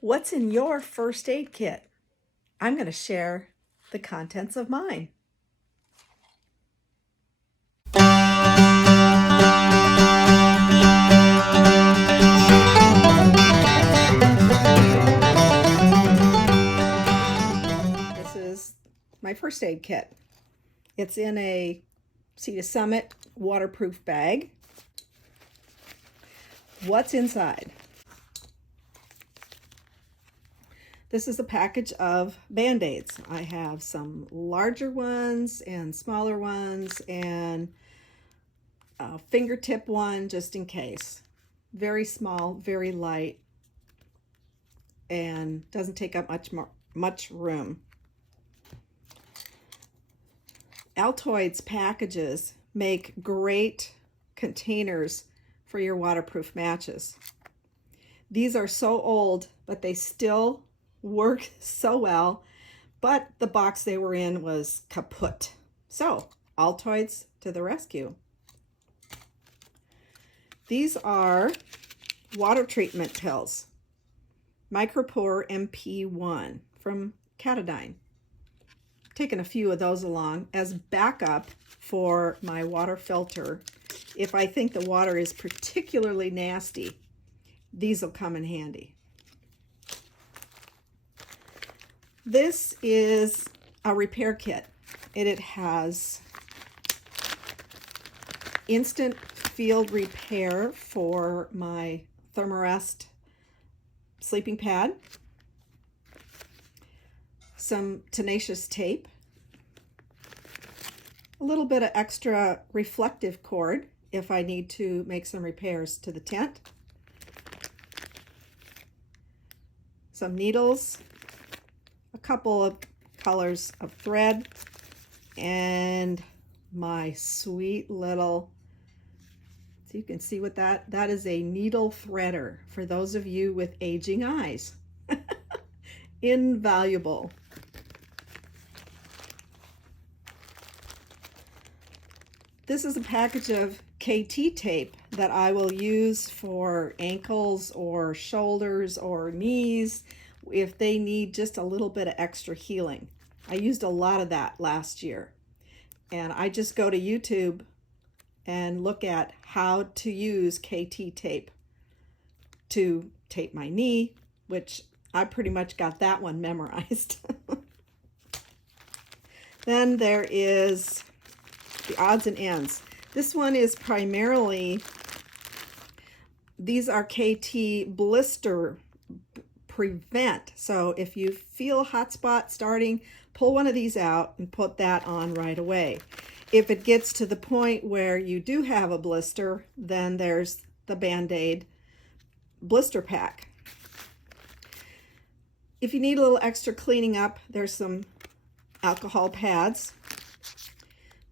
What's in your first aid kit? I'm going to share the contents of mine. This is my first aid kit. It's in a Sea to Summit waterproof bag. What's inside? This is a package of Band-Aids. I have some larger ones and smaller ones and a fingertip one just in case. Very small, very light, and doesn't take up much room. Altoids packages make great containers for your waterproof matches. These are so old, but they still work so well, but the box they were in was kaput. So, Altoids to the rescue. These are water treatment pills. Micropore MP1 from Catadine. Taken a few of those along as backup for my water filter. If I think the water is particularly nasty, these will come in handy. This is a repair kit. It has instant field repair for my Thermarest sleeping pad, some tenacious tape, a little bit of extra reflective cord if I need to make some repairs to the tent, some needles, a couple of colors of thread, and my sweet little, so you can see what that is, a needle threader for those of you with aging eyes. Invaluable. This is a package of KT tape that I will use for ankles or shoulders or knees if they need just a little bit of extra healing. I used a lot of that last year, and I just go to YouTube and look at how to use KT tape to tape my knee, which I pretty much got that one memorized. Then there is the odds and ends. This one is primarily, these are KT Blister Prevent. So if you feel a hot spot starting, pull one of these out and put that on right away. If it gets to the point where you do have a blister, then there's the Band-Aid blister pack. If you need a little extra cleaning up, there's some alcohol pads.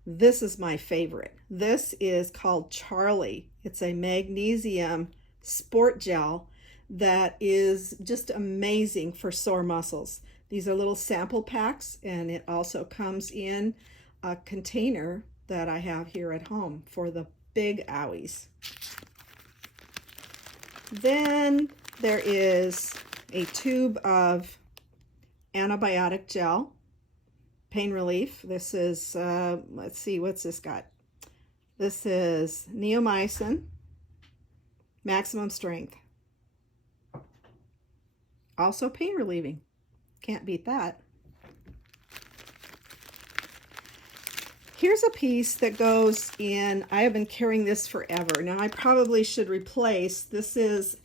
This is my favorite. This is called Charlie. It's a magnesium sport gel that is just amazing for sore muscles. These are little sample packs, and it also comes in a container that I have here at home for the big owies. Then there is a tube of antibiotic gel, pain relief. This is, let's see, what's this got? This is neomycin, maximum strength. Also pain relieving. Can't beat that. Here's a piece that goes in, I have been carrying this forever. Now I probably should replace, this is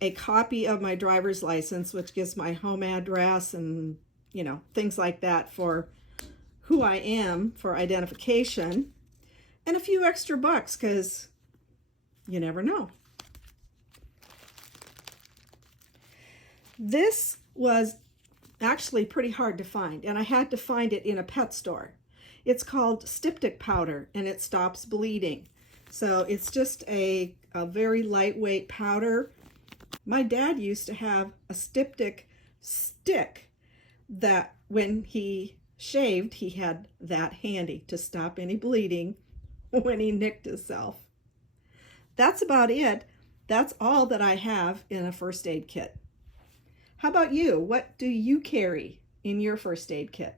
a copy of my driver's license, which gives my home address and, you know, things like that for who I am for identification, and a few extra bucks because you never know. This was actually pretty hard to find, and I had to find it in a pet store. It's called Styptic Powder, and it stops bleeding. So it's just a very lightweight powder. My dad used to have a Styptic stick that when he shaved, he had that handy to stop any bleeding when he nicked himself. That's about it. That's all that I have in a first aid kit. How about you? What do you carry in your first aid kit?